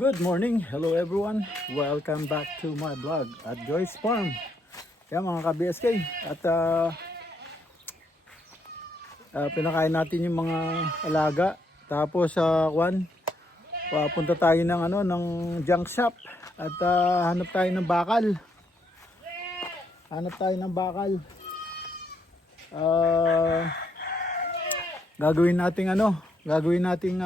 Good morning, hello everyone. Welcome back to my vlog at Joyce Farm. Yan mga ka-BSK. At pinakain natin yung mga alaga. Tapos punta tayo ng ng junk shop at hanap tayo ng bakal. Gagawin nating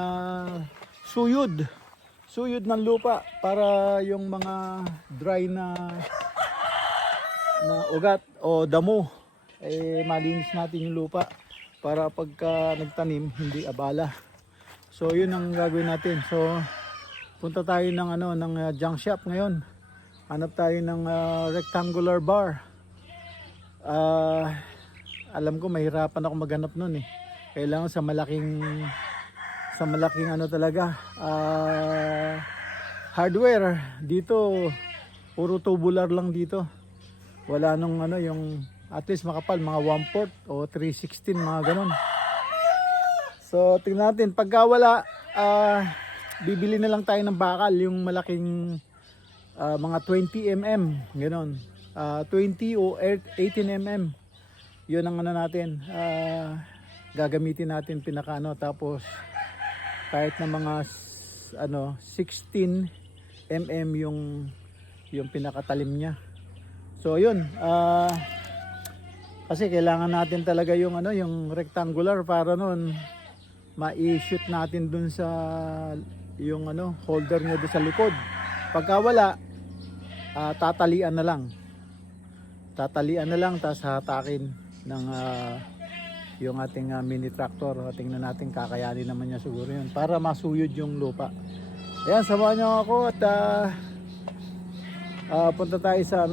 suyod ng lupa para yung mga dry na ugat o damo malinis natin yung lupa para pagka nagtanim hindi abala. So yun ang gagawin natin. So punta tayo ng junk shop ngayon. Hanap tayo ng rectangular bar. Alam ko mahirapan ako maghanap nun eh. Kailangan sa malaking talaga hardware. Dito puro tubular lang dito, wala nung yung at least makapal, mga 1/4 o 3/16 mga ganun. So tingnan natin, pagka wala bibili na lang tayo ng bakal, yung malaking mga 20 mm ganun, 20 o 18 mm yun ang natin gagamitin natin pinaka tapos kahit na mga 16 mm yung pinakatalim niya. So yun, kasi kailangan natin talaga yung yung rectangular para noon ma-shoot natin dun sa yung holder niya doon sa likod. Pagka wala, tatalian na lang tapos hatakin ng yung ating mini tractor. Tingnan natin, kakayanin naman niya siguro yun para masuyod yung lupa. Ayan, samahan niyo ako at punta tayo sa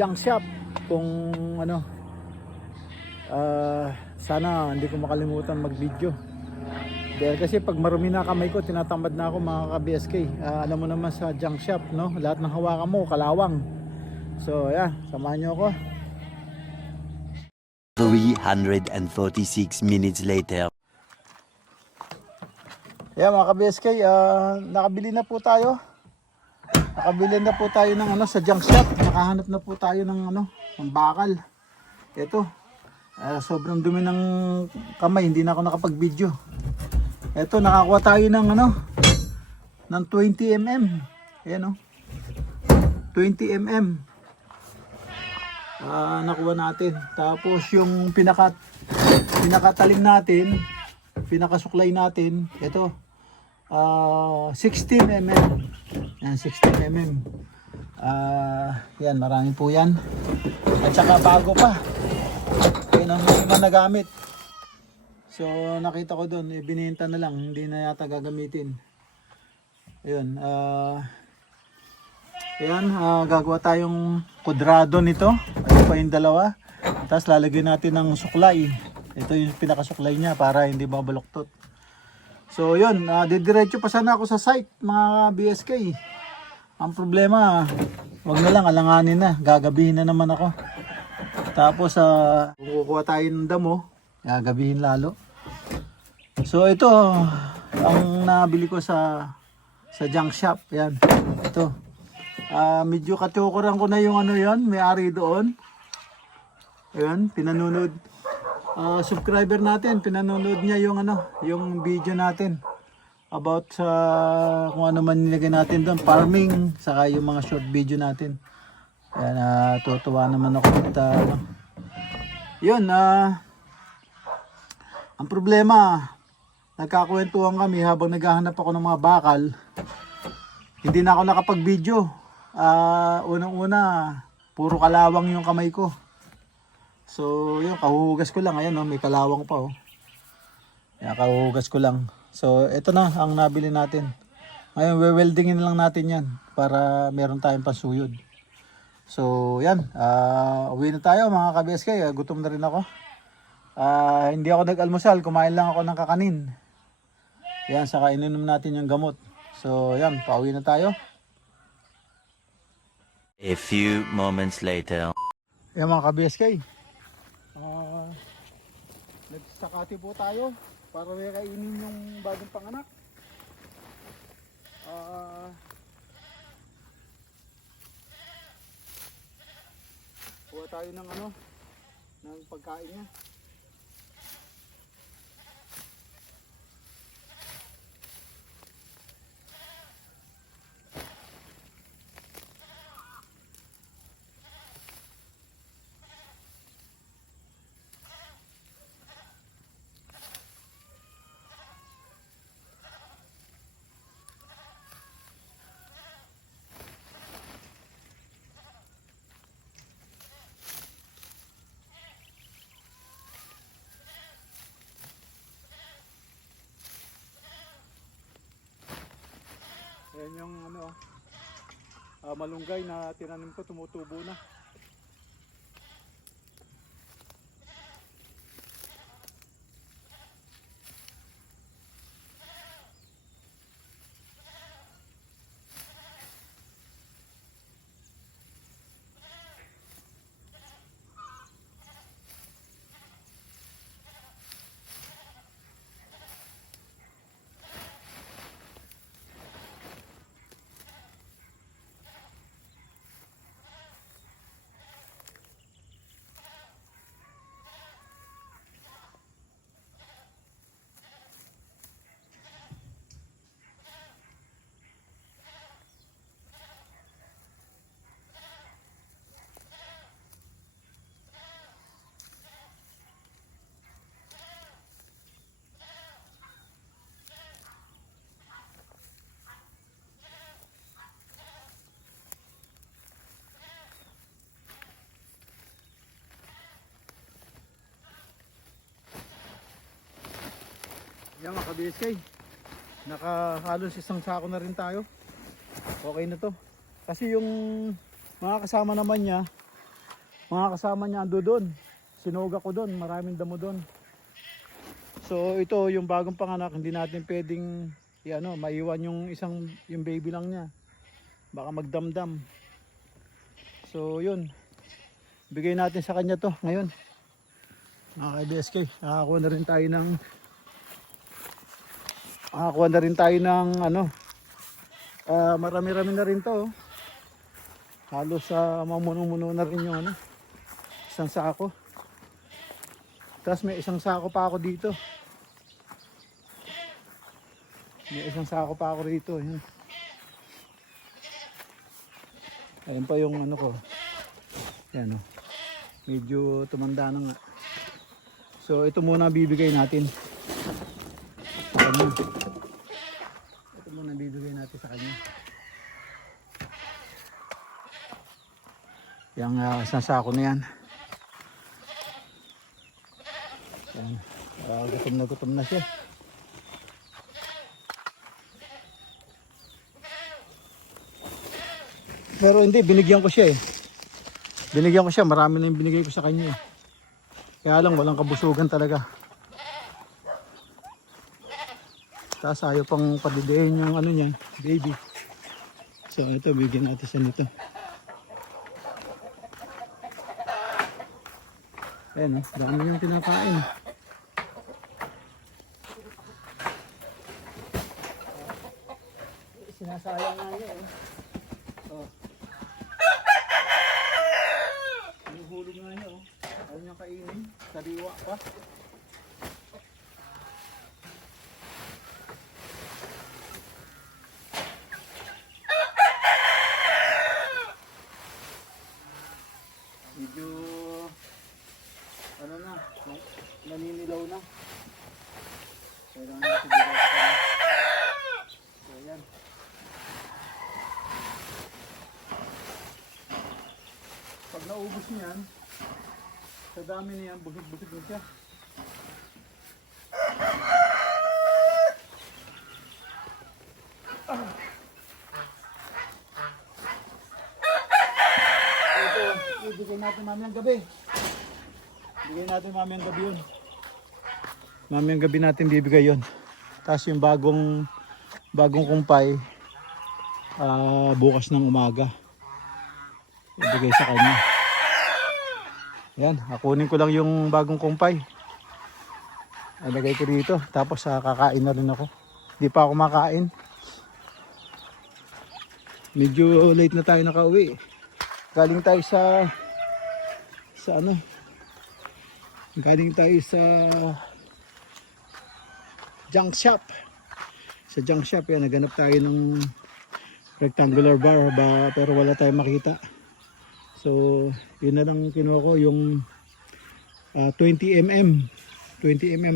junk shop. Kung sana hindi ko makalimutan mag video dahil kasi pag marumi na kamay ko, tinatamad na ako mga ka-BSK. Alam mo naman sa junk shop, lahat ng hawakan mo kalawang. So ayan, samahan niyo ako. 346 minutes later. Yeah mga ka-BSK, nakabili na po tayo. Ng sa junk shop. Nakahanap na po tayo ng ng bakal. Ito. Sobrang dumi ng kamay, hindi na ako nakapag-video. Ito, nakakuha tayo ng ng 20 mm. Ayan 20 mm. Nakuha natin. Tapos yung pinakatalim natin, pinakasuklay natin, ito 16 mm. Yan, 16 mm. Yan, marami po yan. At saka bago pa. Yan ang mga nagamit. So nakita ko doon, binenta na lang, hindi na yata gagamitin. Ayun, ayan, gagawa tayong kudrado nito. Ito pa yung dalawa. Tapos lalagyan natin ng suklay. Ito yung pinakasuklay niya para hindi mabaluktot. So yun, didiretso pa sana ako sa site mga BSK. Ang problema, wag na lang, alanganin na. Gagabihin na naman ako. Tapos kukuha tayo ng damo, gagabihin lalo. So ito ang nabili ko sa junk shop. Yan, ito. Medyo kachokoran ko na yung ano yon, may-ari doon. Ayun, pinanonood. Subscriber natin, pinanonood niya yung ano, yung video natin about sa kung ano man nilagay natin doon, farming, saka yung mga short video natin. Kaya tutuwa naman ako at ano. Yun, ang problema, nagkakwentuhan kami habang naghahanap ako ng mga bakal. Hindi na ako nakapag-video. Unang-una, puro kalawang yung kamay ko. So, yun, kahuhugas ko lang. Ayan, oh, may kalawang pa, oh. Yan, kahuhugas ko lang. So, ito na ang nabili natin. Ngayon, weldingin lang natin yan para meron tayong pasuyod. So, yan. Uwi na tayo, mga ka-BSK. Gutom na rin ako. Hindi ako nag-almusal. Kumain lang ako ng kakanin. Yan, saka ininom natin yung gamot. So, yan. Pauwi na tayo. A few moments later. Yan, mga ka-BSK. Nagsakati po tayo para may kainin yung bagong panganak. Kuha tayo ng ano, ng pagkain niya. Ayan yung ano, malunggay na tinanim ko, tumutubo na. Yan, mga ka-BSK, nakahalos isang sako na rin tayo. Okay na to. Kasi yung mga kasama naman niya, ando doon. Sinuga ko doon, maraming damo doon. So ito yung bagong panganak, hindi natin pwedeng maiwan yung baby lang niya. Baka magdamdam. So yun, bigay natin sa kanya to ngayon. Mga ka-BSK, nakakuha na rin tayo ng marami-rami na rin to. Halos mamuno-muno na rin yung isang sako. Tapos may isang sako pa ako dito. Ayan. Ayan pa yung ko. Ayan, oh. Medyo tumanda na nga. So ito muna bibigay natin sa kanya. Yung isang sako na yan. Gutom na siya. Pero hindi, binigyan ko siya. Marami na yung binigay ko sa kanya. Kaya lang walang kabusugan talaga. Tapos ayaw pang padidihin yung niya, baby. So ito, bigyan natin siya nito. Ayan, dami niyang kinakain. Sinasayang nga niya. Oh. ba? Medyo ano na, naninilaw na. Kailangan natin bigas pa na. So yan. Pag naubos niyan, sa dami na yan, bukid-bukid na siya. Ito, ibigay natin mamayang gabi. Bigay natin mamayang gabi yun. Mamayang gabi natin bibigay yun. Tapos yung bagong kumpay, bukas ng umaga. Ibigay sa kanya. Yan, kunin ko lang yung bagong kumpay. Ilagay ko dito. Tapos kakain na rin ako. Hindi pa ako makain. Medyo late na tayo nakauwi. Galing tayo sa ano? Galing tayo sa junk shop. Sa junk shop yan, naganap tayo ng rectangular bar pero wala tayong makita. So, yun na lang kinuha ko yung 20 mm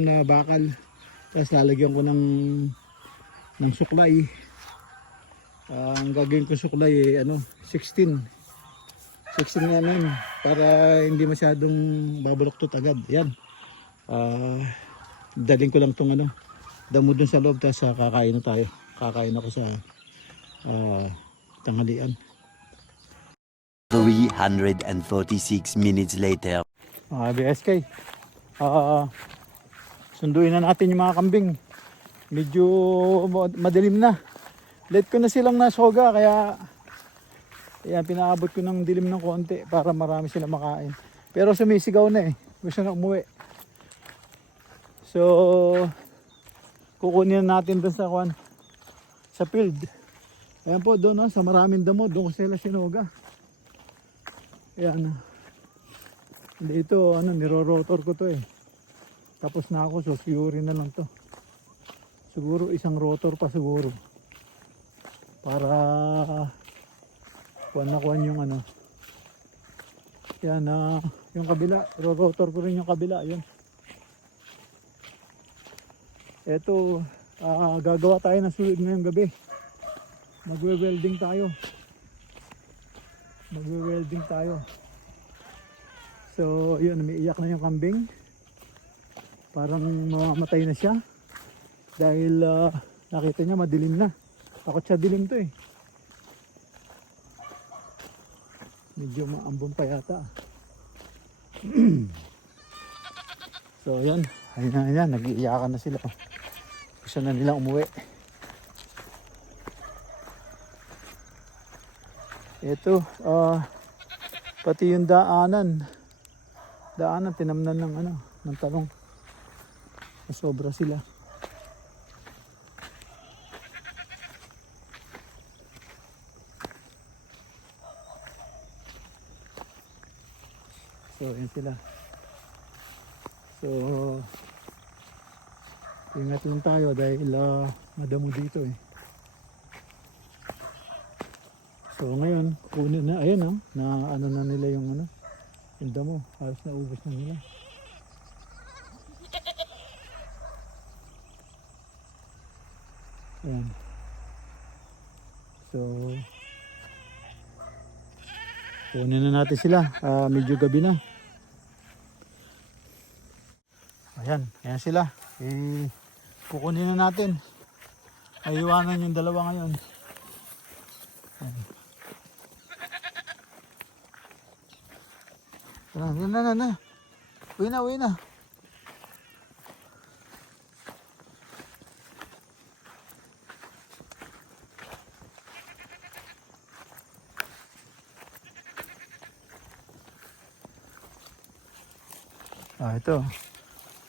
na bakal. Tapos lalagyan ko ng suklay. Ang gagawin ko suklay ano, 16 mm para hindi masyadong babaloktot agad. Yan. Daling ko lang tong ano, damo dun sa loob, tapos kakain na tayo. Kakain ako sa tanghalian. 346 minutes later. BSK, sunduin na natin yung mga kambing. Medyo madilim na. Late ko na silang nasoga, kaya ayan, pinaabot ko ng dilim ng konti para marami sila makain. Pero sumisigaw na eh. Gusto na umuwi. So, kukunin natin dun sa field. Ayan po doon, sa maraming damo, doon ko sila sinuga. Ayan. Dito, niro-rotor ko to eh. Tapos na ako, so siyuri na lang to. Siguro isang rotor pa siguro. Para kuwan yung yan, yung kabila, rotor ko rin yung kabila, yun. Eto, gagawa tayo ng sulit ngayong gabi. Magwe-welding tayo. So yun, umiiyak na yung kambing. Parang mamamatay na siya dahil nakita niya madilim na. Takot siya dilim to eh. Medyo maambon pa yata. So yan, ayan, nag-iiyakan na sila. Gusto na nilang umuwi. Ito, pati yung daanan tinamnan ng talong. Sobra sila. So, yun sila. So, ingat lang tayo dahil madamo dito eh. So, ngayon, kunin na, ayan na na nila yung yung damo. Halos naubos na nila. Ayan. So, kunin na natin sila. Medyo gabi na. Ayan sila. Kukunin na natin. Iwanan yung dalawa ngayon. Na. Uwi na.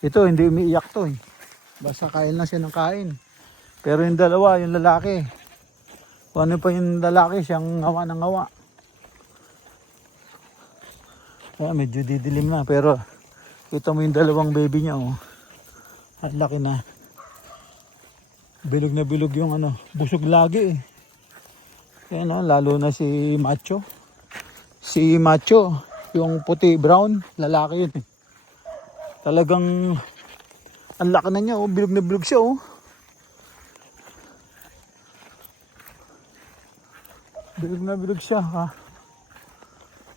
Ito hindi umiiyak to eh. Basta kain lang siya ng kain. Pero yung dalawa, yung lalaki. Kung ano pa yung lalaki, siyang ngawa ng ngawa. Medyo didilim na, pero Kita mo yung dalawang baby niya, oh. Ang laki na. Bilog na bilog yung ano, busog lagi eh. Kaya no, lalo na si Macho. Si Macho, yung puti brown, lalaki yun eh. Talagang ang laki na niya, oh. Bilog na bilog siya, oh. Bilog na bilog siya, ha.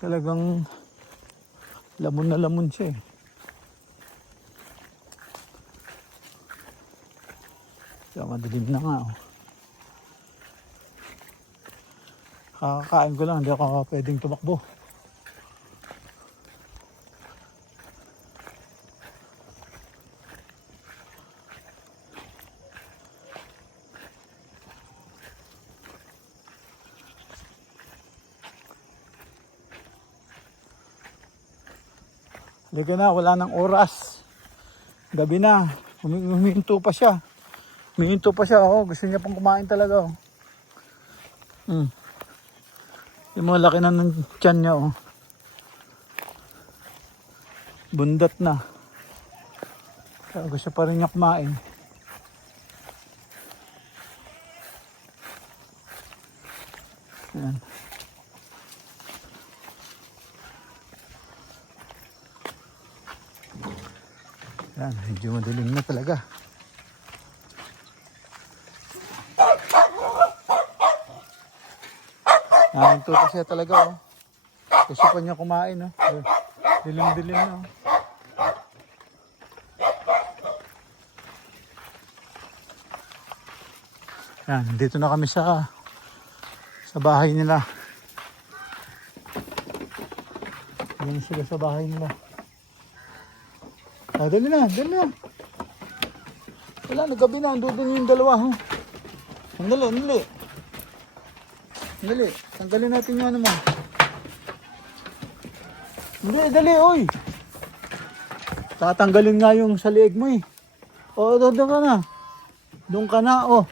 Talagang lamon na lamon siya eh. Kaya madilim na nga, oh. Kakakain ko lang, hindi ako pwedeng tumakbo. Halika na, wala nang oras. Gabi na, humihinto pa siya. Humihinto pa siya, oh. Gusto niya pang kumain talaga, oh. Yung mga laki na ng tiyan niya, oh. Bundat na. Kaya gusto pa rin niya kumain. Ayan. Ayan, medyo madilim na talaga. Nahinto pa siya talaga, oh. Gusto pa niya kumain, oh. Dilim-dilim na, oh. Yan, dito na kami sa bahay nila. Yan sila sa bahay nila. Ah, dali na, dali na. Wala, nagabi na. Doon yung dalawa, oh. Sandali, sandali. Dali, tanggalin natin yung ano mo. Dali, dali, oy. Tatanggalin nga yung sa leeg mo, eh. O, doon ka na. Doon ka na, oh.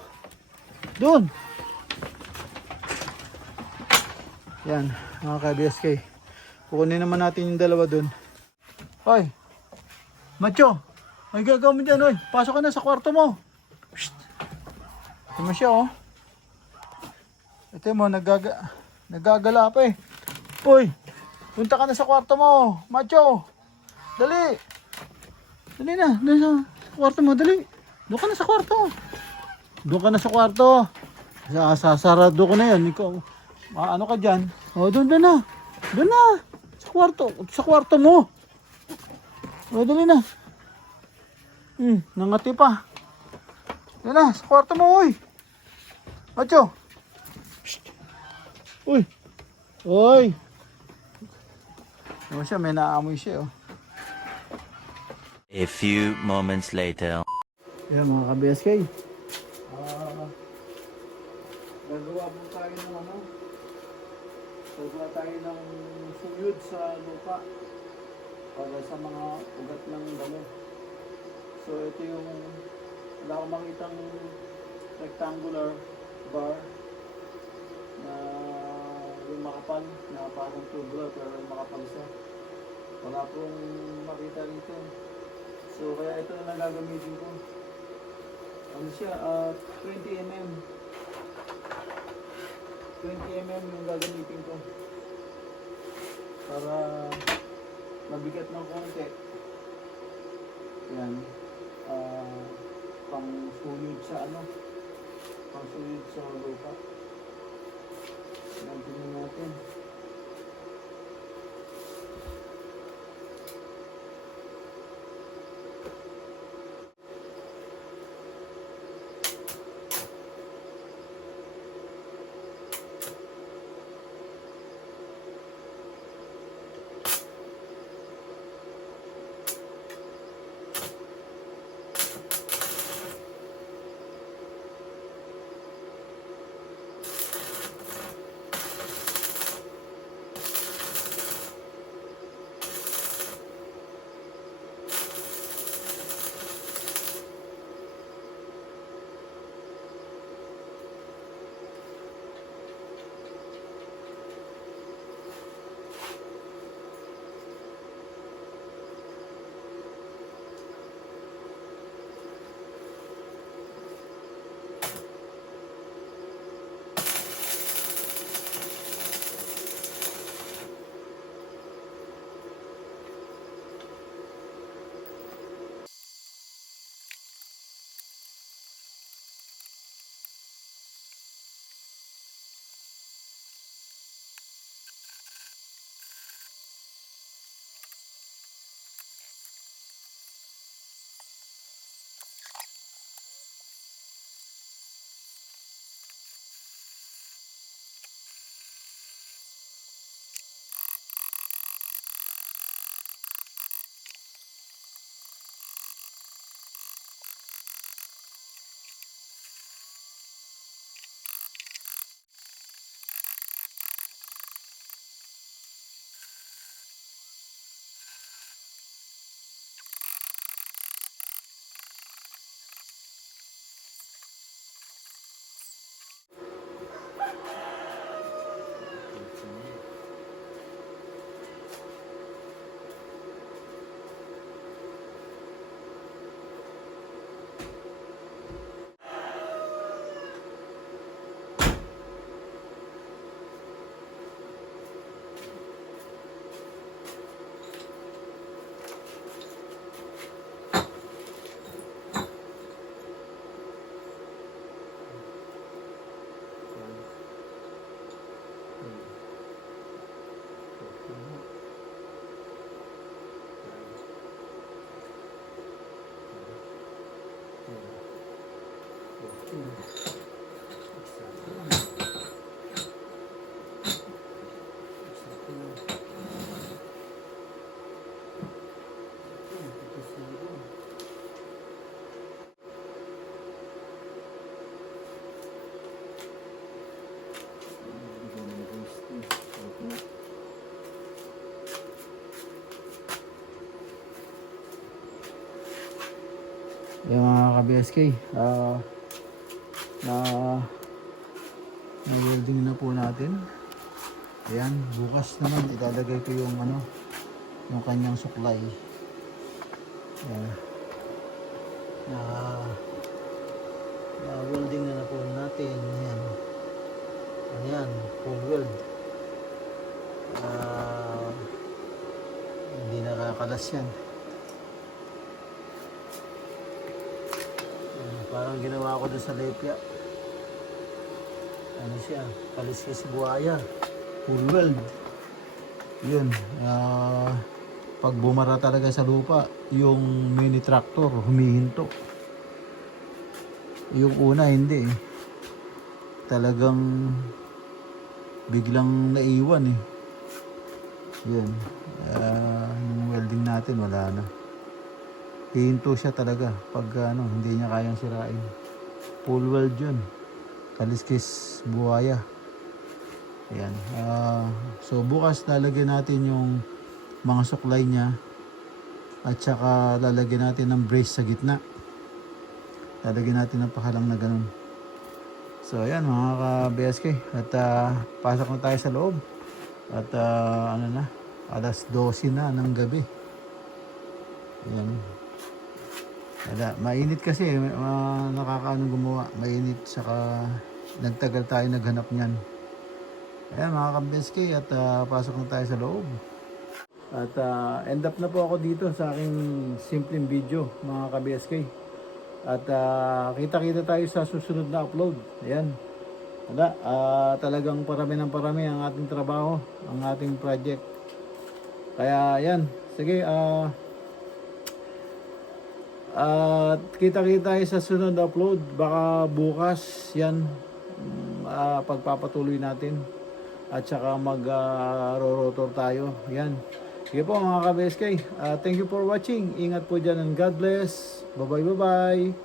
Doon. Yan, mga ka-BSK. Kukunin naman natin yung dalawa doon. Hoy, Macho, may gagawin mo dyan, oy. Pasok ka na sa kwarto mo. Shhh. Ito mo siya, oh. Ito mo, nagagala pa eh. Uy, punta ka na sa kwarto mo, Macho. Dali. Dali na, dali sa kwarto mo, dali. Doon ka na sa kwarto. Doon ka na sa kwarto. Sasarado ko na yan. Ikaw, ano ka dyan? O, doon na. Doon na. Sa kwarto. Sa kwarto mo. O, dali na. Nangati pa. Doon na, sa kwarto mo, uy. Macho. Uy. Uy. Ano siya, may naamoy siya, oh. A few moments later. Yan mga ka-BSK. Gagawa po tayo ng ano. Gagawa tayo ng suyod sa lupa para sa mga ugat ng damo. So ito yung wala akong makitang rectangular bar na yung makapal na parang tubular pero makapal siya. Wala pong makita rito. So kaya ito na lang gagamitin ko. Ano siya, 20 mm. 20 mm yung gagamitin ko. Para mabigat ng konti. Yan. Pang suyod sa ano. Pang suyod sa lupa. Tingnan natin. ka-BSK. Na welding na po natin. Ayan, bukas naman ilalagay ko yung yung kanyang suklay. Ayan. Na welding na po natin. Ayan. Ayan, full weld. Hindi nakakalas yan. Parang ginawa ko doon sa lepya. Ano siya? Kaliskis buhaya. Full weld. Yun. Pag bumara talaga sa lupa, yung mini tractor humihinto. Yung una hindi eh. Talagang biglang naiwan eh. Yun. Yung welding natin wala na. Hihinto siya talaga pag hindi niya kayang sirain. Full weld yun. Kaliskis buhaya. Ayan. So bukas lalagyan natin yung mga suklay niya at saka lalagyan natin ng brace sa gitna. Lalagyan natin ng pakalang na ganun. So ayan mga ka-BSK at pasok na tayo sa loob at alas 12 na ng gabi. Ayan. Mainit kasi nakakaano gumawa, mainit saka nagtagal tayo naghanap niyan. Ayan mga ka-BSK at pasok na tayo sa loob. At end up na po ako dito sa aking simpleng video mga ka-BSK. At kita-kita tayo sa susunod na upload. Ayan. Talagang parami ng parami ang ating trabaho, ang ating project. Kaya ayan, sige kita-kita tayo sa sunod na upload. Baka bukas yan pagpapatuloy natin. At saka mag-rotor tayo. Ayan. Sige po mga ka-BSK. Thank you for watching. Ingat po dyan and God bless. Bye-bye.